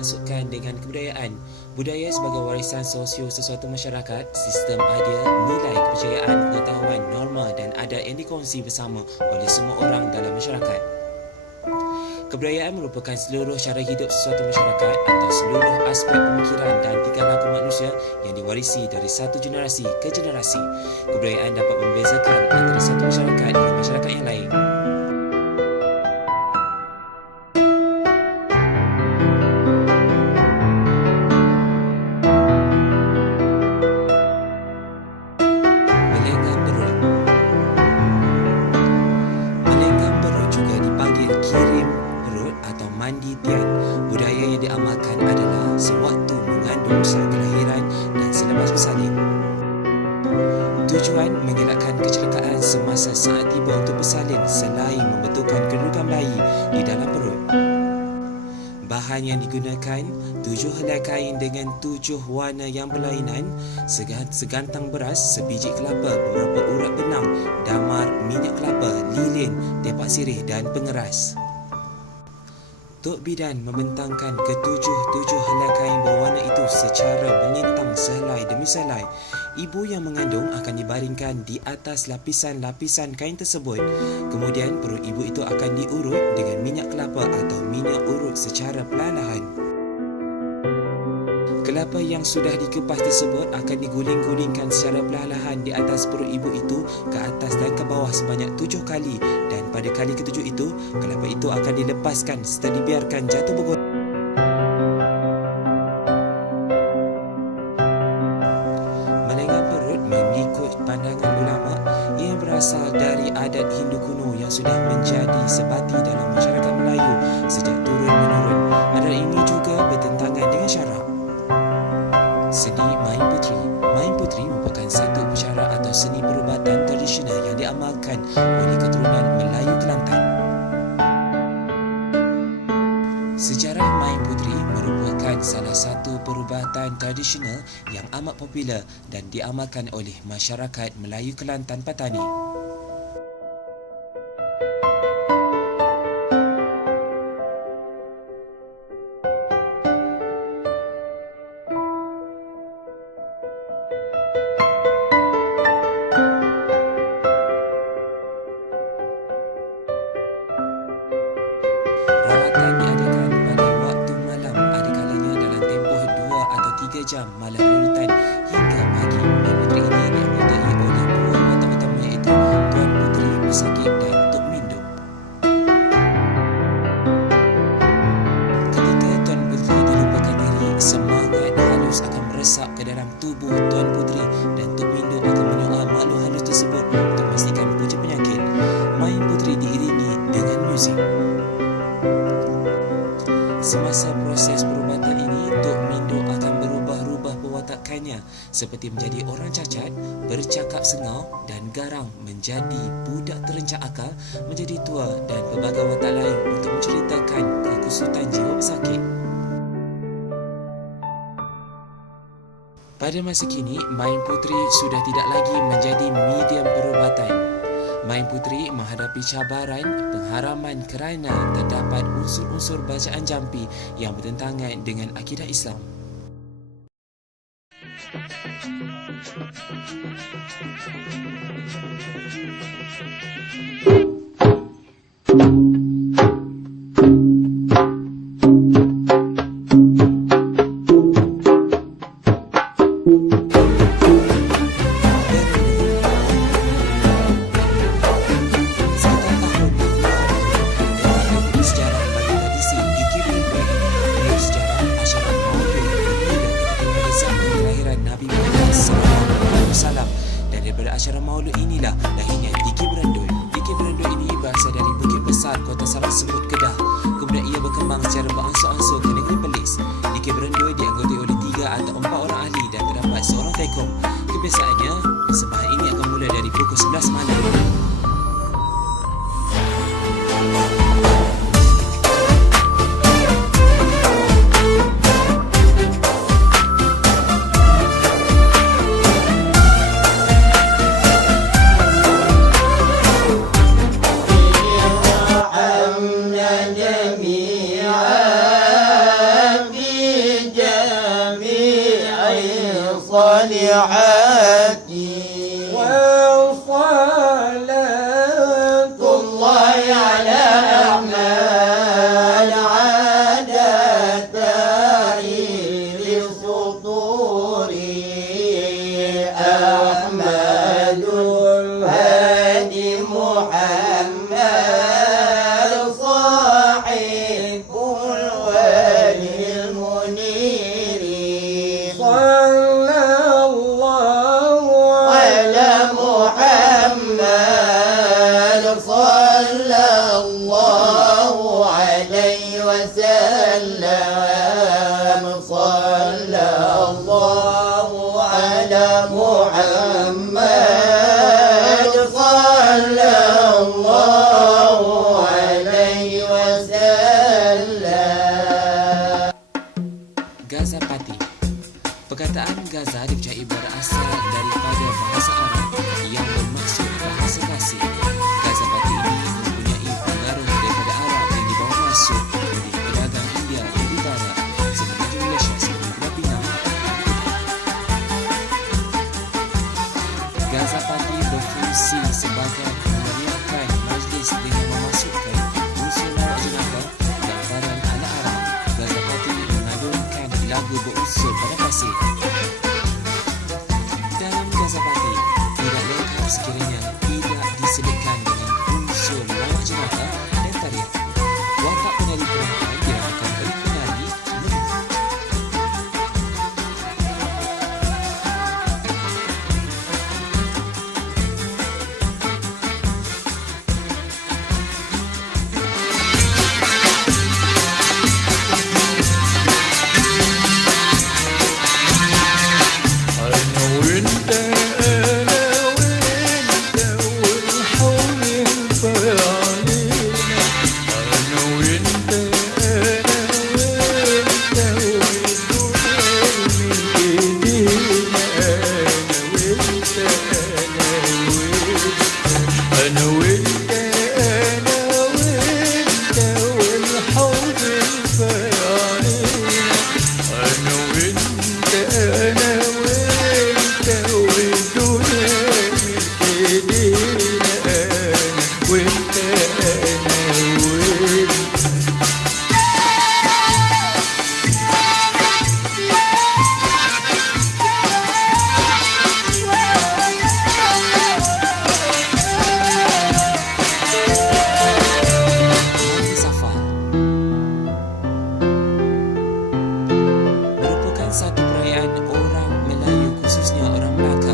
dimasukkan dengan kebudayaan. Budaya sebagai warisan sosio sesuatu masyarakat, sistem idea, nilai, kepercayaan, pengetahuan, norma dan adat yang dikongsi bersama oleh semua orang dalam masyarakat. Kebudayaan merupakan seluruh cara hidup sesuatu masyarakat atau seluruh aspek pemikiran dan tingkah laku manusia yang diwarisi dari satu generasi ke generasi. Kebudayaan dapat membezakan antara satu masyarakat dengan masyarakat yang lain. Melenggang perut. Melenggang perut juga dipanggil kirim perut atau mandi tian. Budaya yang diamalkan adalah sewaktu mengandung saat kelahiran dan selepas bersalin. Tujuan mengelakkan kecelakaan semasa saat tiba untuk bersalin selain membetulkan kedudukan bayi di dalam perut. Bahan yang digunakan 7 helai kain dengan 7 warna yang berlainan, segantang beras, sebiji kelapa, beberapa urat benang, damar, minyak kelapa, lilin, tepak sirih dan pengeras. Tok Bidan membentangkan ketujuh helai kain berwarna itu secara melintang sehelai demi sehelai. Ibu yang mengandung akan dibaringkan di atas lapisan-lapisan kain tersebut. Kemudian perut ibu itu akan diurut dengan minyak kelapa atau minyak urut secara perlahan. Kelapa yang sudah dikupas tersebut akan diguling-gulingkan secara perlahan di atas perut ibu itu ke atas dan ke bawah sebanyak 7 kali, dan pada kali ke-7 itu, kelapa itu akan dilepaskan serta dibiarkan jatuh bergoyang. Melenggang perut mengikut pandangan ulama yang berasal dari adat Hindu kuno yang sudah menjadi sebati dalam masyarakat Melayu sejak turun-menurun. Adat ini juga bertentangan dengan syarak. Seni Main Puteri. Main Puteri merupakan satu upacara atau seni perubatan tradisional yang diamalkan oleh keturunan Melayu Kelantan. Sejarah Main Puteri merupakan salah satu perubatan tradisional yang amat popular dan diamalkan oleh masyarakat Melayu Kelantan Patani. Rawatan diadakan pada waktu malam, ada kalanya dalam tempoh 2 atau 3 jam malam rerutan hingga pagi. Main Puteri ini dianggotai oleh dua watak utama iaitu Tuan Puteri Pesakit dan Tok Mindo. Ketika Tuan Puteri dilupakan diri, semangat halus akan meresap ke dalam tubuh Tuan Puteri dan Tok Mindo akan menyoal makhluk halus tersebut untuk memastikan punca penyakit. Main Puteri diiringi dengan muzik. Semasa proses perubatan ini, Tok Mindo akan berubah-ubah perwatakannya seperti menjadi orang cacat, bercakap sengau dan garang, menjadi budak terencah akal, menjadi tua dan pelbagai watak lain untuk menceritakan kekusutan jiwa pesakit. Pada masa kini, Main Puteri sudah tidak lagi menjadi medium perubatan. Main Puteri menghadapi cabaran pengharaman kerana terdapat unsur-unsur bacaan jampi yang bertentangan dengan akidah Islam. Dan daripada acara maulud inilah lahirnya Dikir Berandoi. Dikir Berandoi ini berasal dari Bukit Besar, Kota Salah Sebut, Kedah. Kemudian ia berkembang secara beransur-ansur ke negeri Perlis. Dikir Berandoi dianggotai oleh 3 atau 4 orang ahli dan terdapat seorang tekong. Kebiasaannya, persembahan ini akan mula dari pukul 11 malam. جميعا العاتي وصلاة الله على أعمال عادة تاريخ السطور أحمد الهادي محمد صاحب الولي المنير صلى الله على محمد صلى الله عليه وسلم صلى الله على محمد صلى الله عليه وسلم. Gazapati. Perkataan Gaza dipercayai berasal daripada bahasa Arab yang bermaksud bahasa kasih. Gazapati ini mempunyai pengaruh daripada Arab yang dibawa masuk oleh pedagang India di utara semenjak Malaysia seperti Pulau Pinang. Gazapati berfungsi sebagai memeriahkan majlis dengan memasukkan unsur lawak jenaka dan barang ala Arab. Gazapati mengandungkan lagu berunsur pada pasir. Dalam Gazapati tidak lengkap sekiranya tidak diselitkan dengan unsur lawak jenaka dan tarian. Watak penari perempuan dirasakan oleh penari lemah. Satu perayaan orang Melayu khususnya orang Melaka,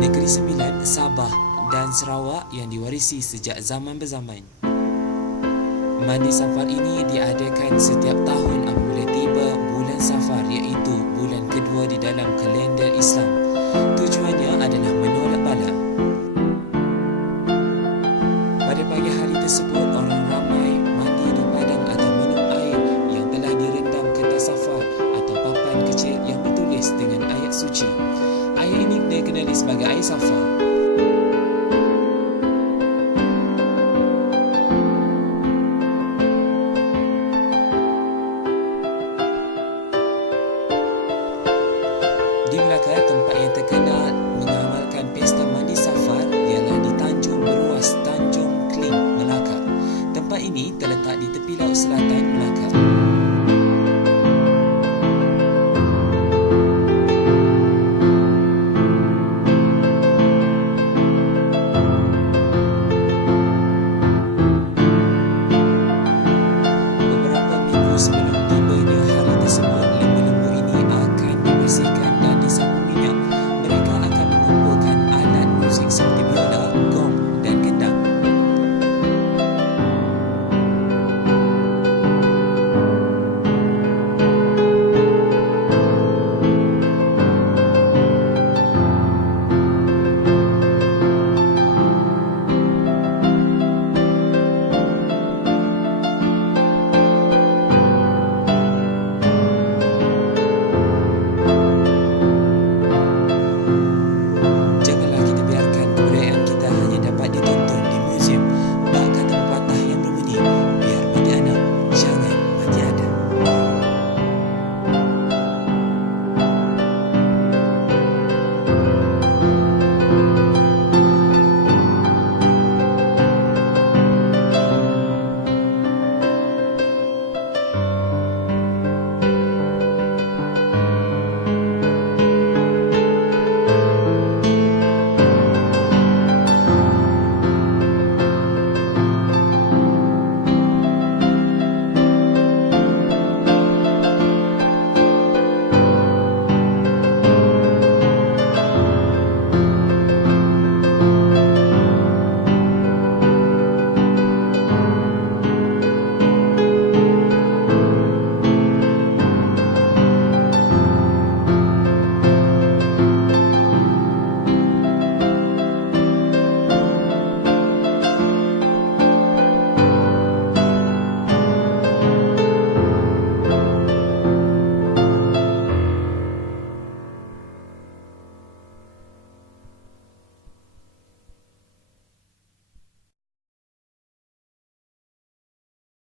Negeri Sembilan, Sabah dan Sarawak yang diwarisi sejak zaman berzaman. Mandi Safar ini diadakan setiap tahun apabila tiba bulan Safar, iaitu bulan kedua di dalam kalender Islam. Tujuannya adalah menolak bala. Pada pagi hari tersebut, orang ramai mandi di padang atau minum air yang telah direndam kertas safar atau papan kecil yang bertulis dengan ayat suci. Ayat ini dikenali sebagai air safar.